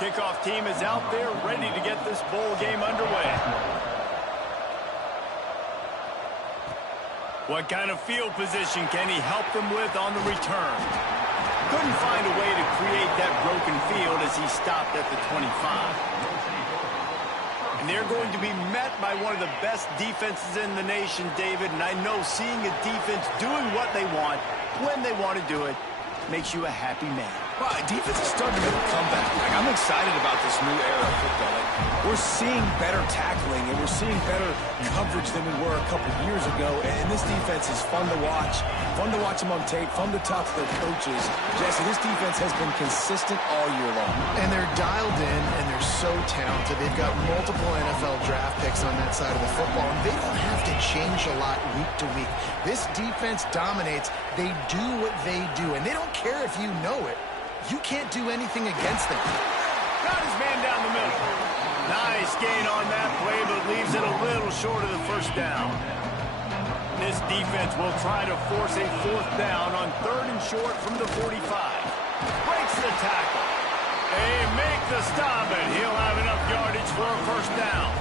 Kickoff team is out there ready to get this bowl game underway. What kind of field position can he help them with on the return? Couldn't find a way to create that broken field as he stopped at the 25. And they're going to be met by one of the best defenses in the nation, David. And I know seeing a defense doing what they want, when they want to do it, makes you a happy man. Well, defense is starting to make a comeback. I'm excited about this new era of football. We're seeing better tackling, and we're seeing better coverage than we were a couple years ago. And this defense is fun to watch. Fun to watch them on tape. Fun to talk to their coaches. Jesse, this defense has been consistent all year long. And they're dialed in, and they're so talented. They've got multiple NFL draft picks on that side of the football, and they don't have to change a lot week to week. This defense dominates. They do what they do, and they don't care if you know it. You can't do anything against them. Got his man down the middle. Nice gain on that play, but leaves it a little short of the first down. This defense will try to force a fourth down on 3rd and short from the 45. Breaks the tackle. They make the stop, and he'll have enough yardage for a first down.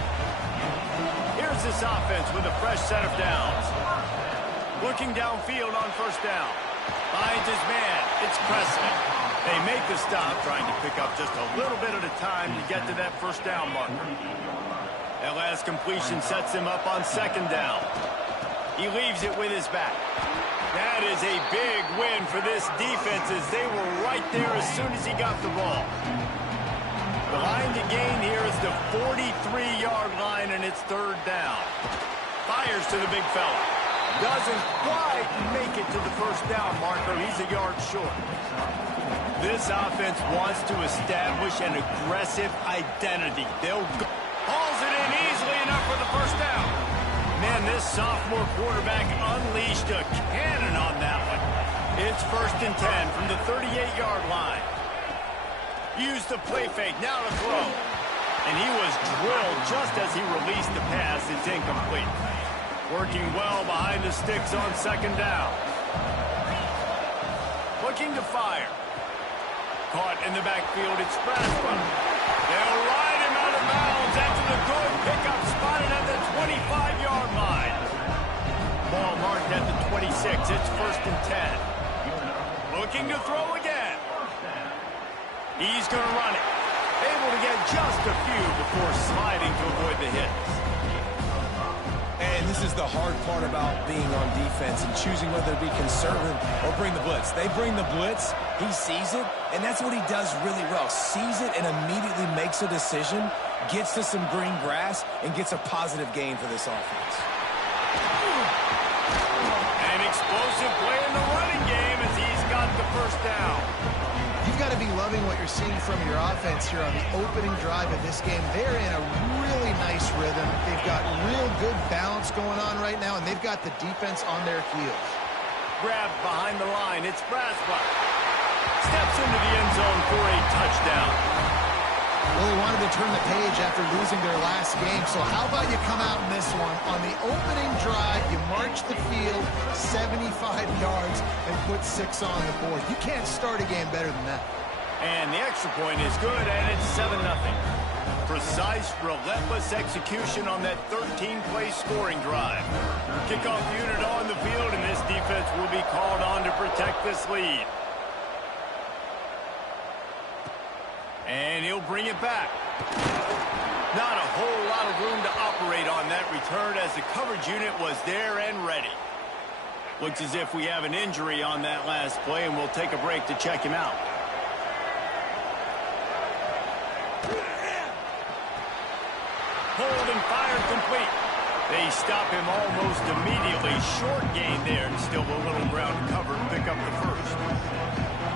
Here's this offense with a fresh set of downs. Looking downfield on first down. Finds his man. It's Presley. They make the stop, trying to pick up just a little bit at a time to get to that first down marker. That last completion sets him up on 2nd down. He leaves it with his back. That is a big win for this defense as they were right there as soon as he got the ball. The line to gain here is the 43-yard line, and it's 3rd down. Fires to the big fella. Doesn't quite make it to the first down marker. He's a yard short. This offense wants to establish an aggressive identity. They'll go. Hauls it in easily enough for the first down. Man, this sophomore quarterback unleashed a cannon on that one. It's 1st and 10 from the 38-yard line. Use the play fake, now to throw. And he was drilled just as he released the pass. It's incomplete. Working well behind the sticks on 2nd down. Looking to fire. Caught in the backfield, it's Strasburg. They'll ride him out of bounds after the good pickup spotted at the 25-yard line. Ball marked at the 26, it's 1st and 10. Looking to throw again. He's going to run it. Able to get just a few before sliding to avoid the hits. And this is the hard part about being on defense and choosing whether to be conservative or bring the blitz. They bring the blitz, he sees it, and that's what he does really well. Sees it and immediately makes a decision, gets to some green grass, and gets a positive gain for this offense. An explosive play in the running game as he's got the first down. You've got to be loving what you're seeing from your offense here on the opening drive of this game. They're in a really nice rhythm. They've got real good balance going on right now, and they've got the defense on their heels. Grabbed behind the line. It's Braswell. Steps into the end zone for a touchdown. Well, they wanted to turn the page after losing their last game, so how about you come out in this one? On the opening drive, you march the field 75 yards and put 6 on the board. You can't start a game better than that. And the extra point is good, and it's 7-0. Precise, relentless execution on that 13-play scoring drive. Kickoff unit on the field, and this defense will be called on to protect this lead. And he'll bring it back. Not a whole lot of room to operate on that return as the coverage unit was there and ready. Looks as if we have an injury on that last play, and we'll take a break to check him out. Hold and fire complete. They stop him almost immediately. Short gain there, and still a little ground to cover and pick up the first.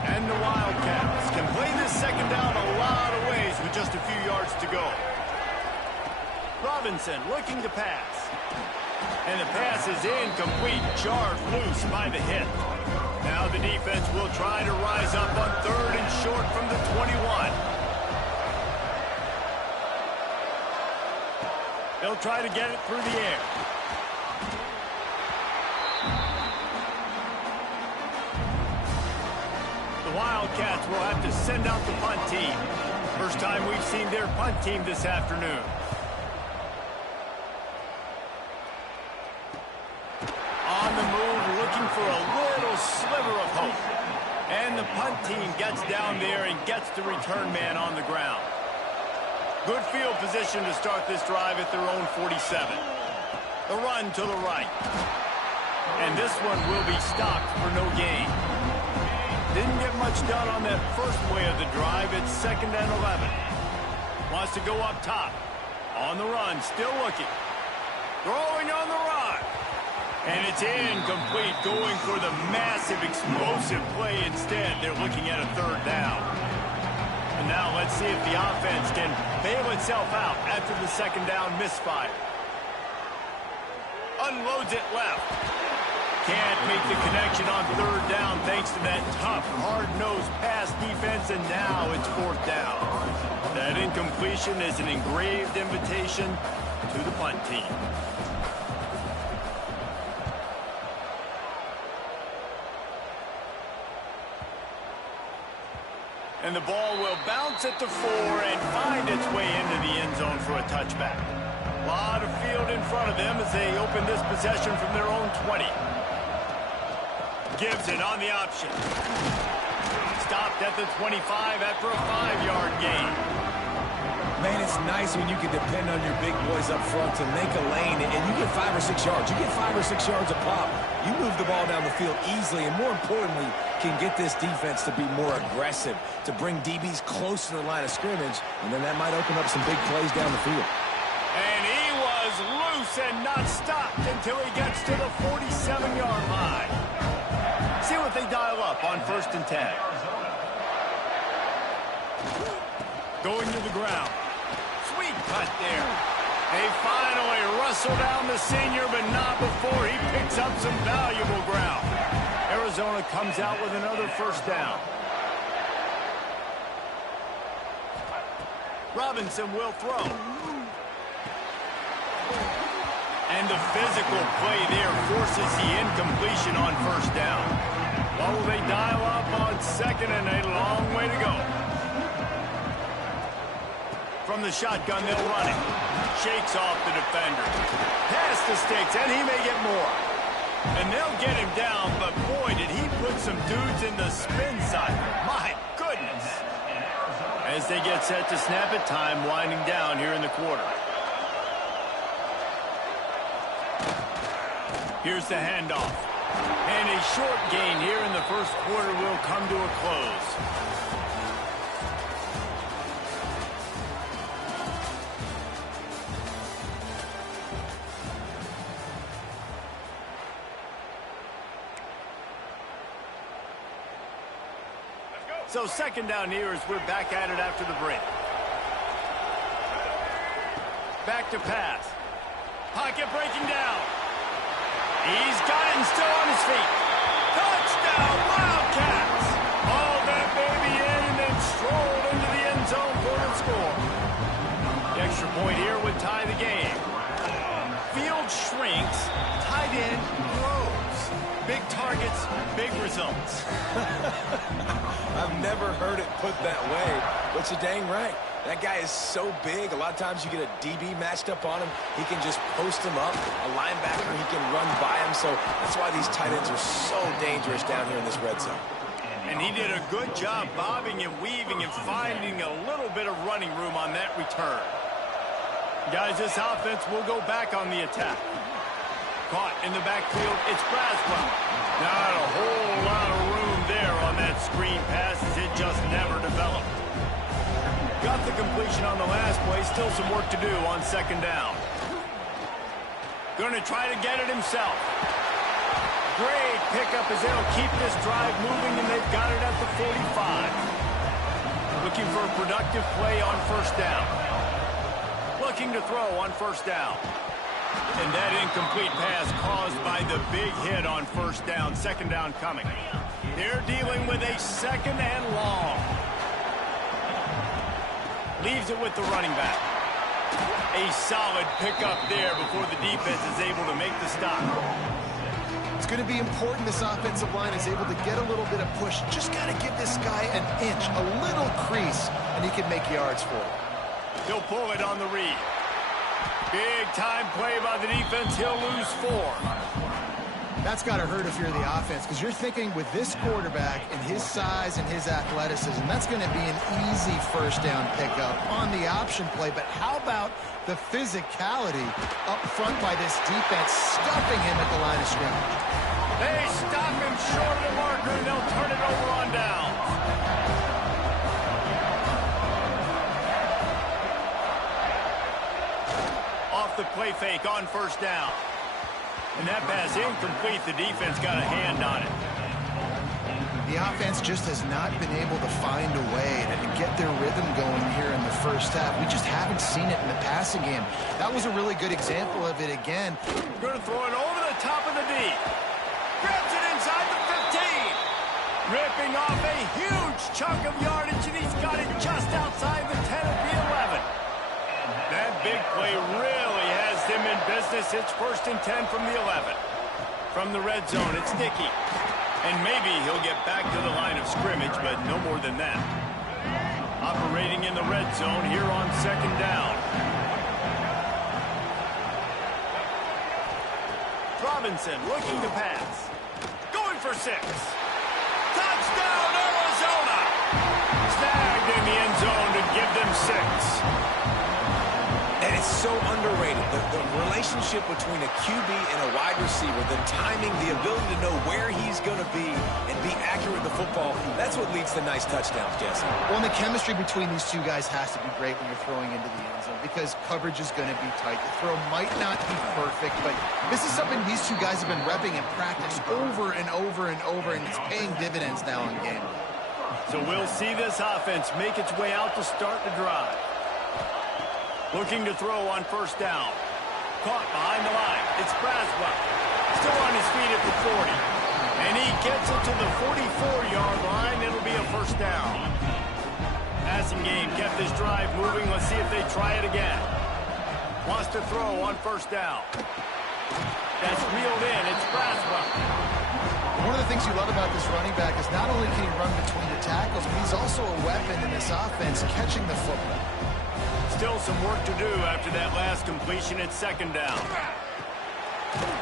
And the Wildcats can play this second down a lot of ways with just a few yards to go. Robinson looking to pass. And the pass is incomplete, jarred loose by the hit. Now the defense will try to rise up on 3rd and short from the 21. They'll try to get it through the air. The Wildcats will have to send out the punt team. First time we've seen their punt team this afternoon. On the move, looking for a little sliver of hope. And the punt team gets down there and gets the return man on the ground. Good field position to start this drive at their own 47. The run to the right. And this one will be stopped for no gain. Didn't get much done on that first play of the drive. It's 2nd and 11. Wants to go up top. On the run, still looking. Throwing on the run. And it's incomplete, going for the massive, explosive play instead. They're looking at a 3rd down. And now let's see if the offense can bail itself out after the 2nd down misfire. Unloads it left. Can't make the connection on 3rd down thanks to that tough, hard-nosed pass defense, and now it's 4th down. That incompletion is an engraved invitation to the punt team. And the ball will bounce at the 4 and find its way into the end zone for a touchback. A lot of field in front of them as they open this possession from their own 20. Gibson on the option. Stopped at the 25 after a 5-yard gain. Man, it's nice when you can depend on your big boys up front to make a lane, and you get 5 or 6 yards. You get 5 or 6 yards a pop. You move the ball down the field easily, and more importantly, can get this defense to be more aggressive, to bring DBs close to the line of scrimmage, and then that might open up some big plays down the field. And he was loose and not stopped until he gets to the 47-yard line. See what they dial up on 1st and 10. Going to the ground. Sweet cut there. They finally wrestle down the senior, but not before he picks up some valuable ground. Arizona comes out with another 1st down. Robinson will throw. And the physical play there forces the incompletion on 1st down. What will they dial up on 2nd and a long way to go? From the shotgun, they'll run it. Shakes off the defender. Past the sticks, and he may get more. And they'll get him down, but boy, did he put some dudes in the spin side. My goodness. As they get set to snap it, time winding down here in the quarter. Here's the handoff. And a short gain here in the 1st quarter will come to a close. So 2nd down here as we're back at it after the break. Back to pass. Pocket breaking down. He's got it and still on his feet. Touchdown, Wildcats! All that baby in and then strolled into the end zone for the score. The extra point here would tie the game. Field shrinks, tight end grows. Big targets, big results. I've never heard it put that way, but you're dang right. That guy is so big, a lot of times you get a DB matched up on him. He can just post him up. A linebacker, he can run by him. So that's why these tight ends are so dangerous down here in this red zone. And he did a good job bobbing and weaving and finding a little bit of running room on that return. Guys, this offense will go back on the attack. Caught in the backfield, it's Braswell. Not a whole lot of room there on that screen pass as it just never developed. Got the completion on the last play, still some work to do on 2nd down. Going to try to get it himself. Great pickup as they'll keep this drive moving, and they've got it at the 45. Looking for a productive play on 1st down. Looking to throw on 1st down. And that incomplete pass caused by the big hit on 1st down. 2nd down coming. They're dealing with a 2nd and long. Leaves it with the running back. A solid pickup there before the defense is able to make the stop. It's going to be important this offensive line is able to get a little bit of push. Just got to give this guy an inch, a little crease and he can make yards for it. He'll pull it on the read. Big time play by the defense. He'll lose 4. That's got to hurt if you're the offense, because you're thinking with this quarterback and his size and his athleticism, that's going to be an easy first down pickup on the option play. But how about the physicality up front by this defense, stuffing him at the line of scrimmage? They stop him short of the marker, and they'll turn it over on downs. Off the play fake on first down. And that pass incomplete. The defense got a hand on it. The offense just has not been able to find a way to get their rhythm going here in the first half. We just haven't seen it in the passing game. That was a really good example of it again. Going to throw it over the top of the D. Grabs it inside the 15. Ripping off a huge chunk of yardage, and he's got it just outside the 10 of the 11. That big play really has them in business. It's 1st and 10 from the 11. From the red zone, it's Nicky. And maybe he'll get back to the line of scrimmage, but no more than that. Operating in the red zone here on 2nd down. Robinson looking to pass. Going for 6. Touchdown, Arizona! Snagged in the end zone to give them 6. And it's so underrated. The relationship between a QB and a wide receiver, the timing, the ability to know where he's going to be and be accurate with the football, that's what leads to nice touchdowns, Jesse. Well, and the chemistry between these two guys has to be great when you're throwing into the end zone, because coverage is going to be tight. The throw might not be perfect, but this is something these two guys have been repping in practice over and over and over, and it's paying dividends now in game. So we'll see this offense make its way out to start the drive. Looking to throw on first down. Caught behind the line. It's Braswell. Still on his feet at the 40. And he gets it to the 44-yard line. It'll be a first down. Passing game kept this drive moving. Let's see if they try it again. Wants to throw on first down. That's reeled in. It's Braswell. One of the things you love about this running back is not only can he run between the tackles, but he's also a weapon in this offense, catching the football. Still some work to do after that last completion at 2nd down.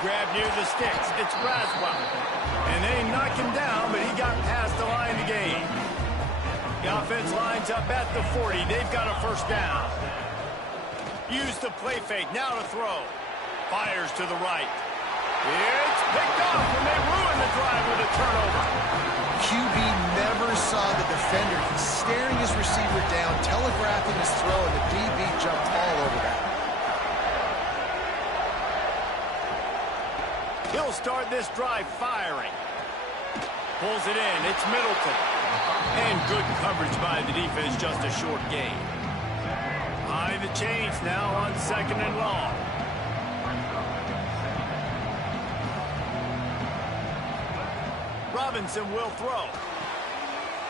Grab near the sticks. It's Braswell. And they knock him down, but he got past the line to gain. The offense lines up at the 40. They've got a first down. Use the play fake. Now to throw. Fires to the right. It's picked off, and they ruin the drive with a turnover. QB never saw the defender. He's staring his receiver down, telegraphing his throw, and the DB jumped all over that. He'll start this drive firing. Pulls it in. It's Middleton. And good coverage by the defense, just a short gain. High the chains now on 2nd and long. Robinson will throw.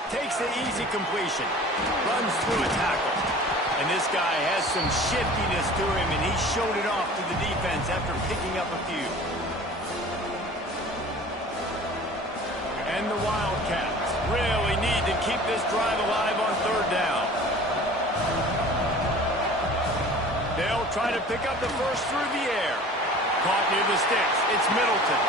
Takes the easy completion. Runs through a tackle. And this guy has some shiftiness to him, and he showed it off to the defense after picking up a few. And the Wildcats really need to keep this drive alive on 3rd down. They'll try to pick up the first through the air. Caught near the sticks. It's Middleton.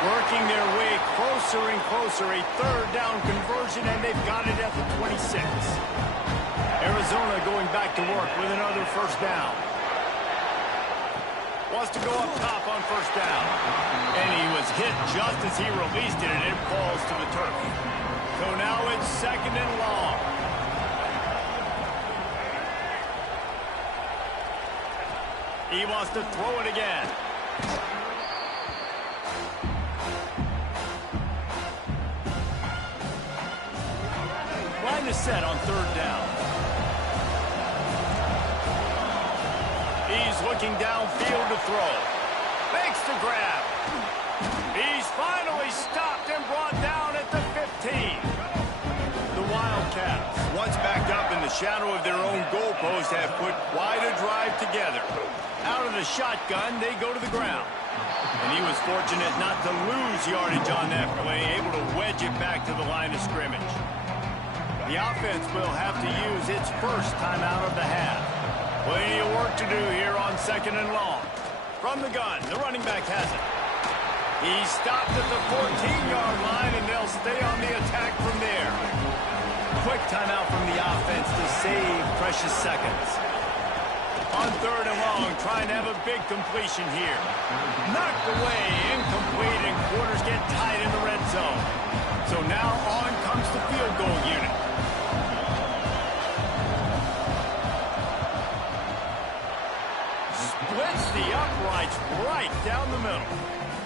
Working their way closer and closer. A 3rd down conversion, and they've got it at the 26. Arizona going back to work with another first down. Wants to go up top on first down. And he was hit just as he released it, and it falls to the turf. So now it's 2nd and long. He wants to throw it again. Line is set on 3rd down. He's looking downfield to throw. Makes the grab. He's finally stopped and brought down at the 15. The Wildcats, once backed up in the shadow of their own goalpost, have put quite a drive together. Out of the shotgun, they go to the ground. And he was fortunate not to lose yardage on that play, able to wedge it back to the line of scrimmage. The offense will have to use its first timeout of the half. Plenty of work to do here on 2nd and long. From the gun, the running back has it. He stopped at the 14-yard line, and they'll stay on the attack from there. Quick timeout from the offense to save precious seconds. On 3rd and long, trying to have a big completion here. Knocked away, incomplete, and quarters get tight in the red zone. So now on comes the field goal unit. Splits the uprights right down the middle.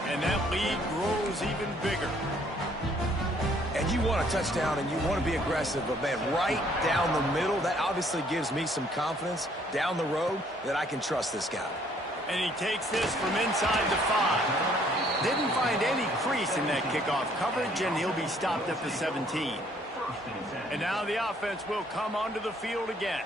And that lead grows even bigger. And you want a touchdown and you want to be aggressive, but man, right down the middle, that obviously gives me some confidence down the road that I can trust this guy. And he takes this from inside the 5. Didn't find any crease in that kickoff coverage, and he'll be stopped at the 17. And now the offense will come onto the field again.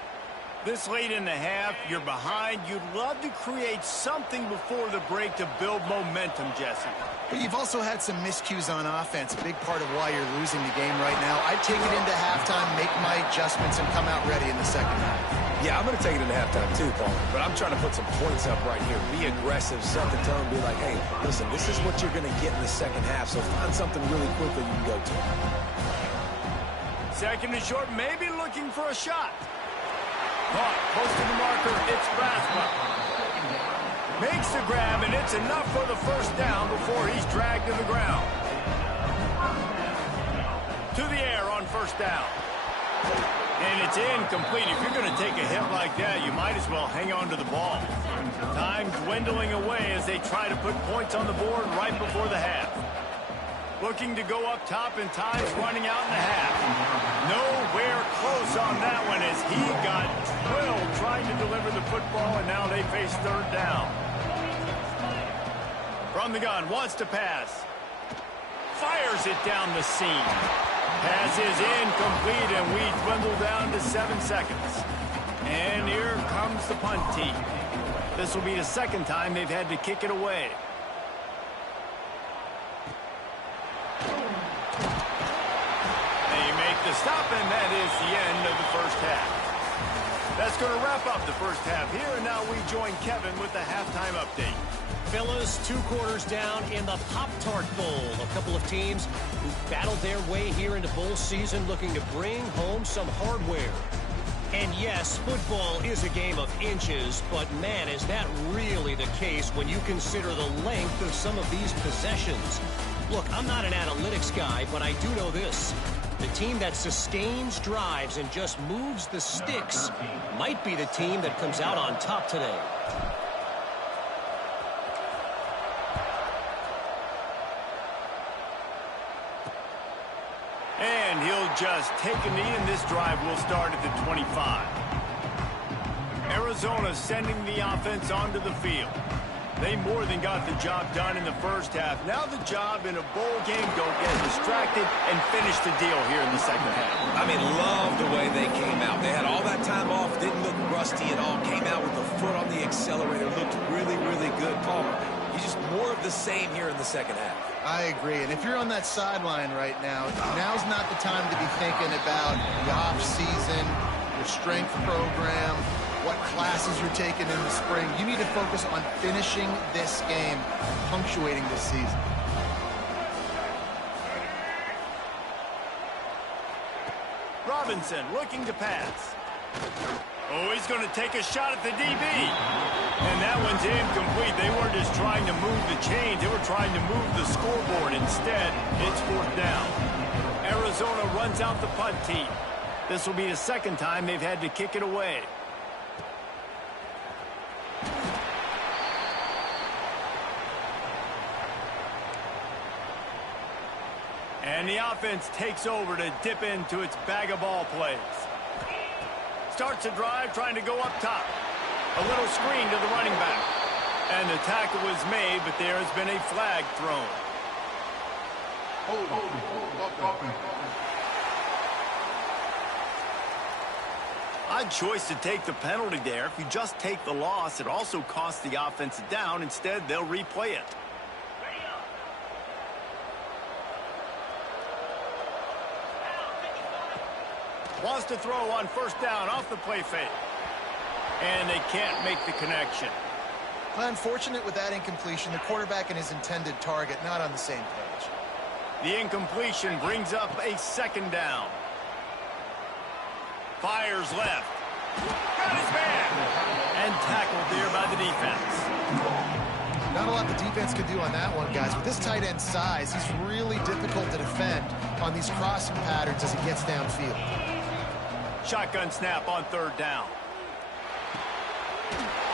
This late in the half, you're behind. You'd love to create something before the break to build momentum, Jesse. But you've also had some miscues on offense, a big part of why you're losing the game right now. I'd take it into halftime, make my adjustments, and come out ready in the second half. Yeah, I'm going to take it into halftime too, Paul. But I'm trying to put some points up right here. Be aggressive, set the tone, be like, hey, listen, this is what you're going to get in the second half, so find something really quickly you can go to. 2nd and short, maybe looking for a shot. Caught, close to the marker, it's Braswell. Makes the grab, and it's enough for the first down before he's dragged to the ground. To the air on 1st down. And it's incomplete. If you're going to take a hit like that, you might as well hang on to the ball. Time dwindling away as they try to put points on the board right before the half. Looking to go up top, and time's running out in the half. Nowhere close on that one as he got drilled trying to deliver the football, and now they face 3rd down. From the gun, wants to pass. Fires it down the seam. Pass is incomplete, and we dwindle down to 7 seconds. And here comes the punt team. This will be the 2nd time they've had to kick it away. The stop, and that is the end of the 1st half. That's going to wrap up the 1st half here, and now we join Kevin with the halftime update. Fellas, 2 quarters down in the Pop-Tart Bowl. A couple of teams who battled their way here into bowl season looking to bring home some hardware. And yes, football is a game of inches, but man, is that really the case when you consider the length of some of these possessions. Look, I'm not an analytics guy, but I do know this. The team that sustains drives and just moves the sticks might be the team that comes out on top today. And he'll just take a knee, and this drive will start at the 25. Arizona sending the offense onto the field. They more than got the job done in the 1st half. Now the job in a bowl game, don't get distracted and finish the deal here in the 2nd half. I mean, love the way they came out. They had all that time off, didn't look rusty at all, came out with the foot on the accelerator, looked really, really good. Palmer, you just more of the same here in the 2nd half. I agree. And if you're on that sideline right now, now's not the time to be thinking about the off-season, your strength program, what classes you're taking in the spring. You need to focus on finishing this game, punctuating this season. Robinson looking to pass. Oh, he's going to take a shot at the DB. And that one's incomplete. They weren't just trying to move the chains. They were trying to move the scoreboard. Instead, it's 4th down. Arizona runs out the punt team. This will be the 2nd time they've had to kick it away. And the offense takes over to dip into its bag of ball plays. Starts a drive trying to go up top. A little screen to the running back. And the tackle was made, but there has been a flag thrown. Odd choice to take the penalty there. If you just take the loss, it also costs the offense down. Instead, they'll replay it. Wants to throw on first down off the play fake. And they can't make the connection. Unfortunate with that incompletion. The quarterback and his intended target not on the same page. The incompletion brings up a second down. Fires left. Got his man. And tackled there by the defense. Not a lot the defense can do on that one, guys. With this tight end size, he's really difficult to defend on these crossing patterns as he gets downfield. Shotgun snap on third down.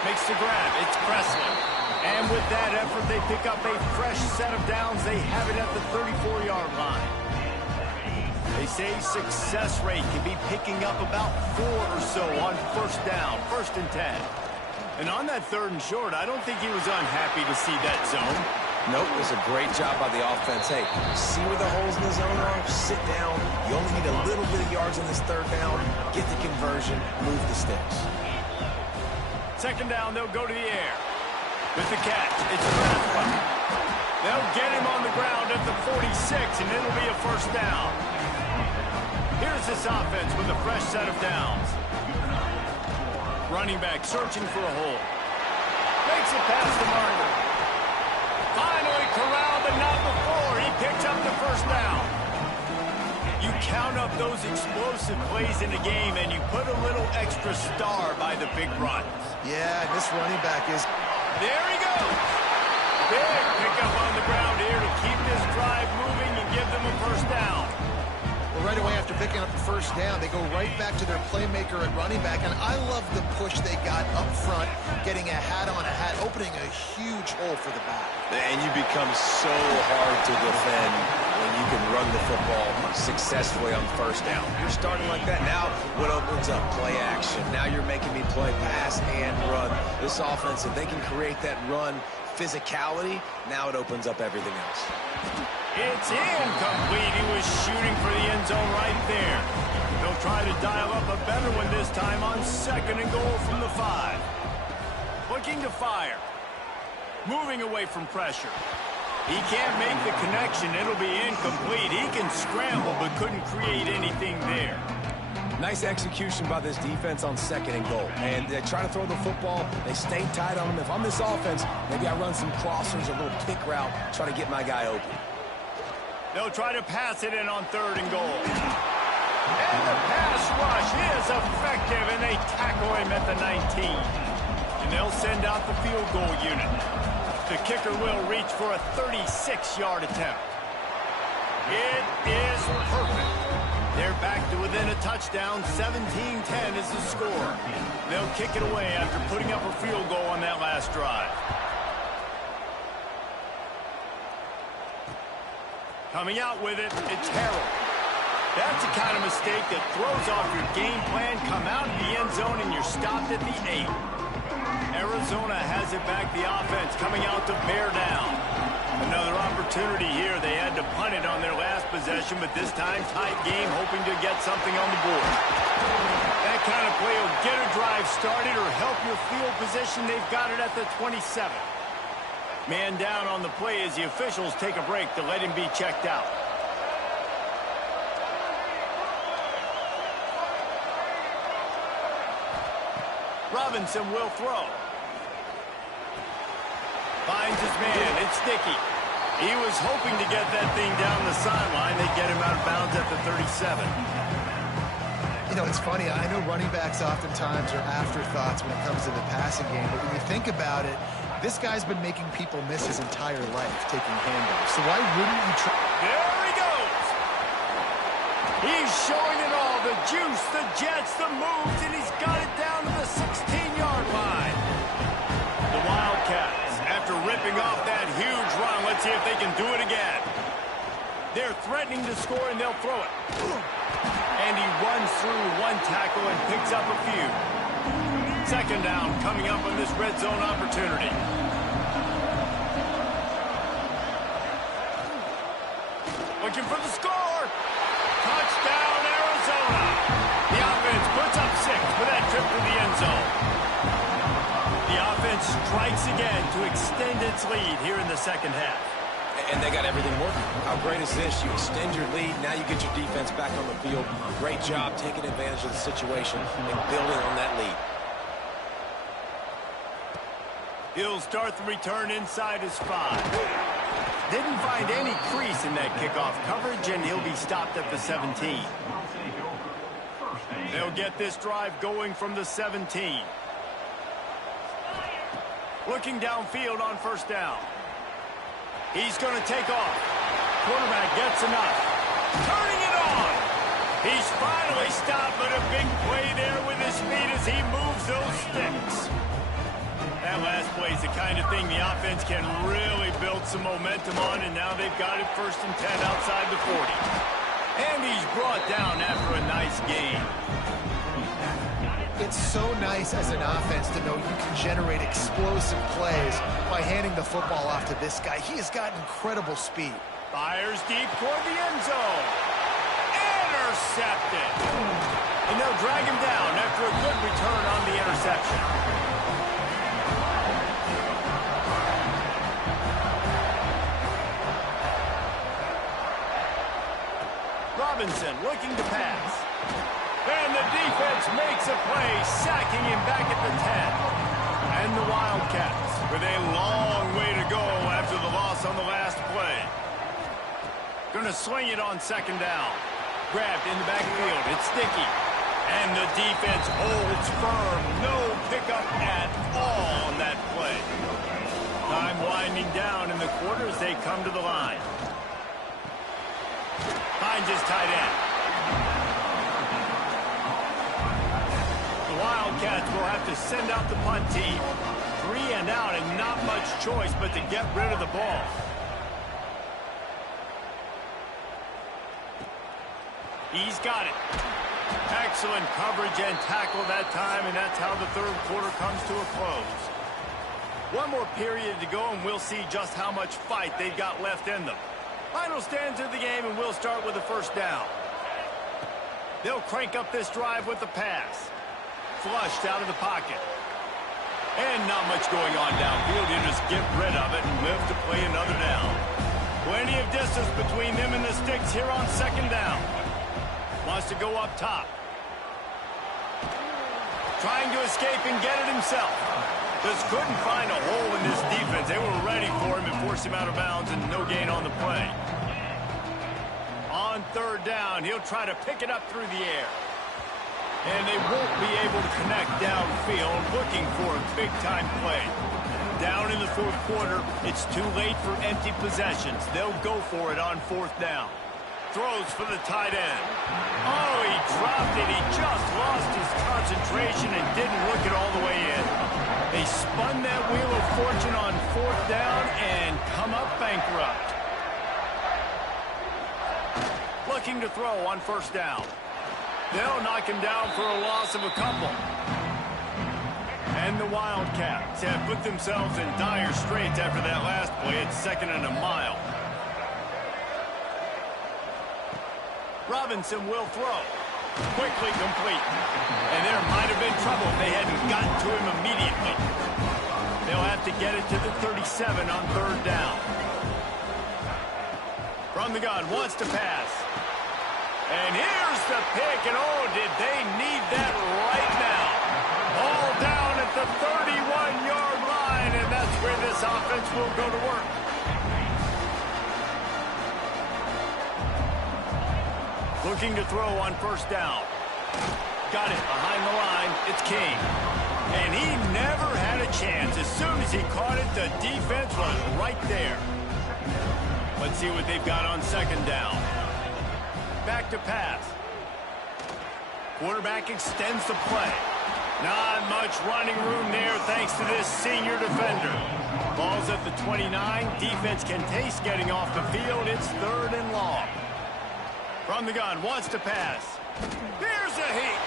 Makes the grab. It's Presley. And with that effort, they pick up a fresh set of downs. They have it at the 34-yard line. They say success rate can be picking up about 4 or so on first down, 1st and 10. And on that 3rd and short, I don't think he was unhappy to see that zone. Nope, it was a great job by the offense. Hey, see where the holes in the zone are? Sit down. You only need a little bit of yards on this 3rd down. Get the conversion. Move the sticks. 2nd down, they'll go to the air. With the catch, it's Presley. They'll get him on the ground at the 46, and it'll be a 1st down. Here's this offense with a fresh set of downs. Running back searching for a hole. Makes it past the marker. Finally corralled, but not before. He picks up the 1st down. You count up those explosive plays in the game, and you put a little extra star by the big runs. Yeah, this running back is... There he goes. Big pickup on the ground here to keep this drive moving and give them a 1st down. Well, right away after picking up the 1st down, they go right back to their playmaker at running back. And I love the push they got up front, getting a hat on a hat, opening a huge hole for the back. And you become so hard to defend when you can run the football successfully on 1st down. You're starting like that. Now what opens up? Play action. Now you're making me play pass and run. This offense, if they can create that run physicality, now it opens up everything else. It's incomplete. He was shooting for the end zone right there. They'll try to dial up a better one this time on 2nd and goal from the 5. Looking to fire. Moving away from pressure. He can't make the connection. It'll be incomplete. He can scramble but couldn't create anything there. Nice execution by this defense on 2nd and goal. And they try to throw the football. They stay tight on him. If I'm this offense, maybe I run some crossers, a little kick route, try to get my guy open. They'll try to pass it in on 3rd and goal. And the pass rush is effective, and they tackle him at the 19. And they'll send out the field goal unit. The kicker will reach for a 36-yard attempt. It is perfect. They're back to within a touchdown. 17-10 is the score. They'll kick it away after putting up a field goal on that last drive. Coming out with it, it's Harold. That's the kind of mistake that throws off your game plan. Come out of the end zone and you're stopped at the 8. Arizona has it back, the offense coming out to bear down. Another opportunity here. They had to punt it on their last possession, but this time tight game, hoping to get something on the board. That kind of play will get a drive started or help your field position. They've got it at the 27. Man down on the play as the officials take a break to let him be checked out. Robinson will throw. Finds his man. It's Dickey. He was hoping to get that thing down the sideline. They get him out of bounds at the 37. You know, it's funny. I know running backs oftentimes are afterthoughts when it comes to the passing game. But when you think about it, this guy's been making people miss his entire life taking handoffs. So why wouldn't you try? There he goes. He's showing it all. The juice, the jets, the moves, and he's got it down to the 16-yard line. The Wildcats, after ripping off that huge run, let's see if they can do it again. They're threatening to score, and they'll throw it. And he runs through one tackle and picks up a few. 2nd down coming up on this red zone opportunity. Looking for the score. Touchdown, Arizona. The offense puts up 6 for that trip to the end zone. The offense strikes again to extend its lead here in the 2nd half. and they got everything working. How great is this? You extend your lead, now you get your defense back on the field. Great job taking advantage of the situation and building on that lead. He'll start the return inside his 5. Didn't find any crease in that kickoff coverage, and he'll be stopped at the 17. They'll get this drive going from the 17. Looking downfield on first down. He's going to take off. Quarterback gets enough. Turning it on. He's finally stopped, but a big play there with his feet as he moves those sticks. That last play is the kind of thing the offense can really build some momentum on, and now they've got it 1st and 10 outside the 40. And he's brought down after a nice gain. It's so nice as an offense to know you can generate explosive plays by handing the football off to this guy. He has got incredible speed. Fires deep toward the end zone. Intercepted. And they'll drag him down after a good return on the interception. Robinson looking to pass. And the defense makes a play, sacking him back at the 10. And the Wildcats with a long way to go after the loss on the last play. Going to sling it on 2nd down. Grabbed in the backfield. It's sticky. And the defense holds firm. No pickup at all on that play. Time winding down in the quarter as they come to the line. Finds his tight end. The Wildcats will have to send out the punt team. 3 and out and not much choice but to get rid of the ball. He's got it. Excellent coverage and tackle that time, and that's how the 3rd quarter comes to a close. One more period to go, and we'll see just how much fight they've got left in them. Final stanza of the game, and we'll start with the 1st down. They'll crank up this drive with the pass. Flushed out of the pocket. And not much going on downfield. You just get rid of it and live to play another down. Plenty of distance between them and the sticks here on 2nd down. Wants to go up top. Trying to escape and get it himself. Just couldn't find a hole in this defense. They were ready for him and forced him out of bounds, and no gain on the play. On 3rd down, he'll try to pick it up through the air. And they won't be able to connect downfield, looking for a big-time play. Down in the 4th quarter, it's too late for empty possessions. They'll go for it on 4th down. Throws for the tight end. Oh, he dropped it. He just lost his concentration and didn't look it all the way in. They spun that wheel of fortune on 4th down and come up bankrupt. Looking to throw on 1st down. They'll knock him down for a loss of a couple. And the Wildcats have put themselves in dire straits after that last play. It's 2nd and a mile. Robinson will throw. Quickly complete. And there might have been trouble if they hadn't gotten to him immediately. They'll have to get it to the 37 on 3rd down. From the gun, wants to pass. And here's the pick, and oh, did they need that right now. All down at the 31-yard line, and that's where this offense will go to work. Looking to throw on 1st down. Got it behind the line. It's King. And he never had a chance. As soon as he caught it, the defense was right there. Let's see what they've got on 2nd down. Back to pass. Quarterback extends the play. Not much running room there thanks to this senior defender. Ball's at the 29. Defense can taste getting off the field. It's 3rd and long. From the gun, wants to pass. Here's a heat.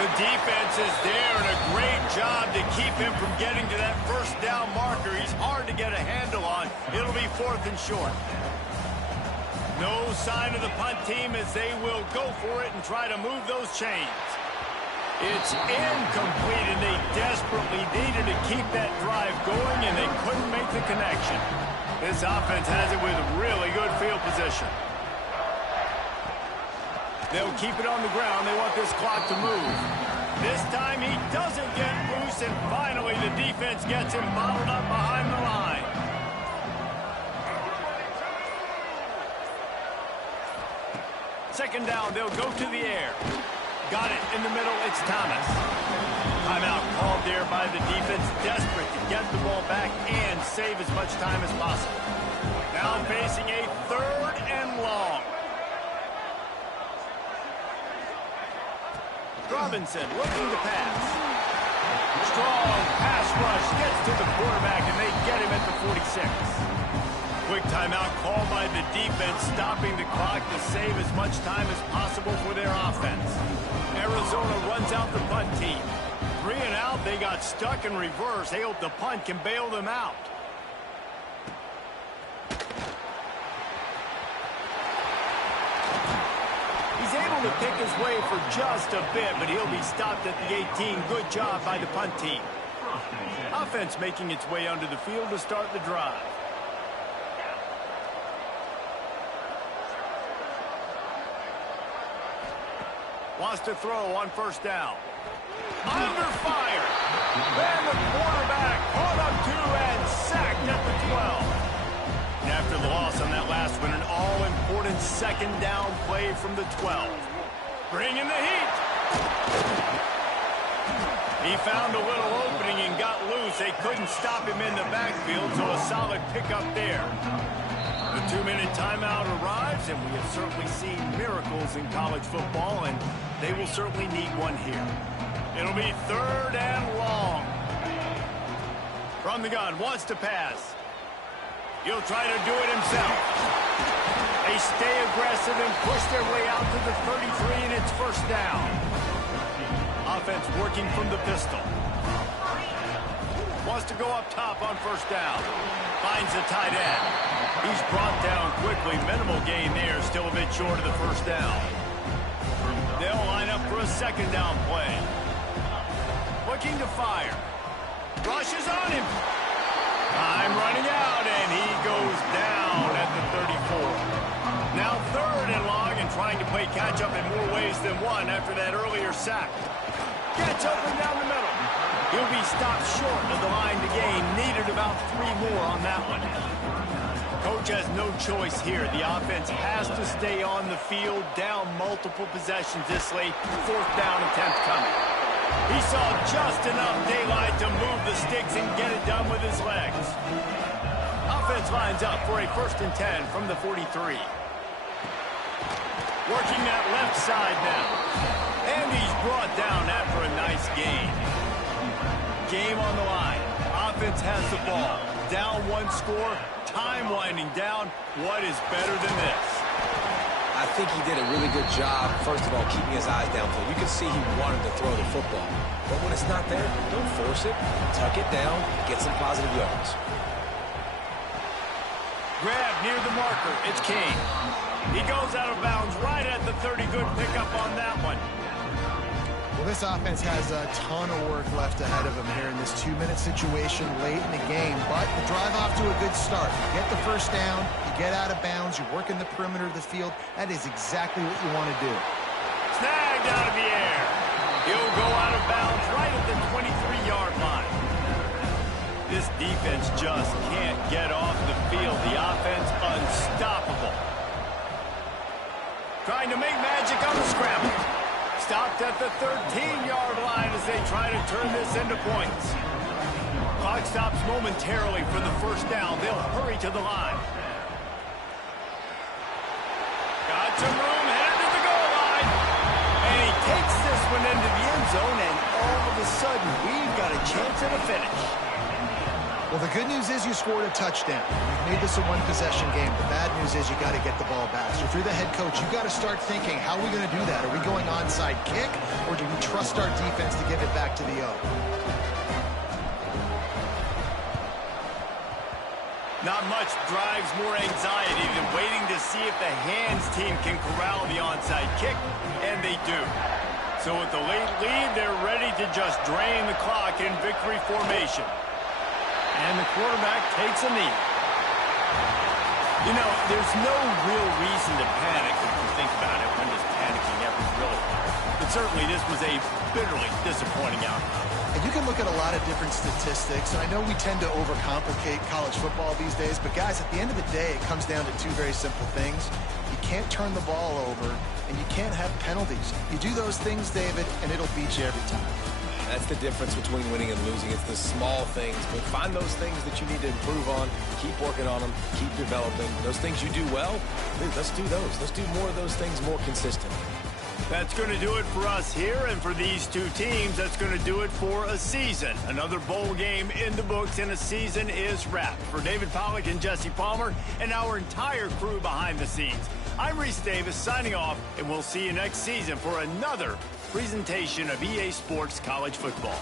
The defense is there, and a great job to keep him from getting to that 1st down marker. He's hard to get a handle on. It'll be 4th and short. No sign of the punt team as they will go for it and try to move those chains. It's incomplete, and they desperately needed to keep that drive going, and they couldn't make the connection. This offense has it with really good field position. They'll keep it on the ground. They want this clock to move. This time he doesn't get loose, and finally the defense gets him bottled up behind the line. Second down, they'll go to the air. Got it in the middle, it's Thomas. Timeout called there by the defense, desperate to get the ball back and save as much time as possible. Now facing a 3rd and long. Robinson looking to pass. Strong pass rush gets to the quarterback, and they get him at the 46. Quick timeout called by the defense, stopping the clock to save as much time as possible for their offense. Arizona runs out the punt team. 3 and out, they got stuck in reverse. They hope the punt can bail them out. He's able to pick his way for just a bit, but he'll be stopped at the 18. Good job by the punt team. Offense making its way onto the field to start the drive. Wants to throw on first down. Under fire. And the quarterback caught up 2 and sacked at the 12. And after the loss on that last one, an all-important second down play from the 12. Bringing the heat. He found a little opening and got loose. They couldn't stop him in the backfield, so a solid pickup there. The 2-minute timeout arrives, and we have certainly seen miracles in college football, and they will certainly need one here. It'll be 3rd and long. From the gun, wants to pass. He'll try to do it himself. They stay aggressive and push their way out to the 33, and it's first down. Offense working from the pistol. Wants to go up top on first down. Finds the tight end. He's brought down quickly. Minimal gain there. Still a bit short of the first down. They'll line up for a second down play. Looking to fire. Rushes on him. Time running out, and he goes down at the 34. Now 3rd and long, and trying to play catch-up in more ways than one after that earlier sack. Gets open down the middle. He'll be stopped short of the line to gain. Needed about 3 more on that one. Coach has no choice here. The offense has to stay on the field, down multiple possessions this late. 4th down attempt coming. He saw just enough daylight to move the sticks and get it done with his legs. Offense lines up for a 1st and 10 from the 43. Working that left side now. And he's brought down after a nice gain. Game on the line. Offense has the ball. Down 1 score. Time winding down. What is better than this? I think he did a really good job, first of all, keeping his eyes downfield. You can see he wanted to throw the football. But when it's not there, don't force it. Tuck it down. Get some positive yards. Grab near the marker. It's Kane. He goes out of bounds right at the 30. Good pickup on that one. Well, this offense has a ton of work left ahead of them here in this 2-minute situation late in the game. But the drive off to a good start. You get the first down, you get out of bounds, you work in the perimeter of the field. That is exactly what you want to do. Snagged out of the air. He'll go out of bounds right at the 23-yard line. This defense just can't get off the field. The offense unstoppable. Trying to make magic on the scramble. Stopped at the 13-yard line as they try to turn this into points. Clock stops momentarily for the first down. They'll hurry to the line. Got some room, headed to the goal line. And he takes this one into the end zone, and all of a sudden, we've got a chance at a finish. Well, the good news is you scored a touchdown. You've made this a one-possession game. The bad news is you got to get the ball back. So if you're the head coach, you got to start thinking, how are we going to do that? Are we going onside kick, or do we trust our defense to give it back to the O? Not much drives more anxiety than waiting to see if the hands team can corral the onside kick, and they do. So with the late lead, they're ready to just drain the clock in victory formation. And the quarterback takes a knee. You know, there's no real reason to panic if you think about it. When does panicking ever really help? But certainly this was a bitterly disappointing outcome. And you can look at a lot of different statistics, and I know we tend to overcomplicate college football these days, but guys, at the end of the day, it comes down to two very simple things. You can't turn the ball over, and you can't have penalties. You do those things, David, and it'll beat you every time. That's the difference between winning and losing. It's the small things, but find those things that you need to improve on. Keep working on them. Keep developing. Those things you do well, dude, let's do those. Let's do more of those things more consistently. That's going to do it for us here, and for these two teams, that's going to do it for a season. Another bowl game in the books, and a season is wrapped. For David Pollack and Jesse Palmer and our entire crew behind the scenes, I'm Reese Davis signing off, and we'll see you next season for another presentation of EA Sports College Football.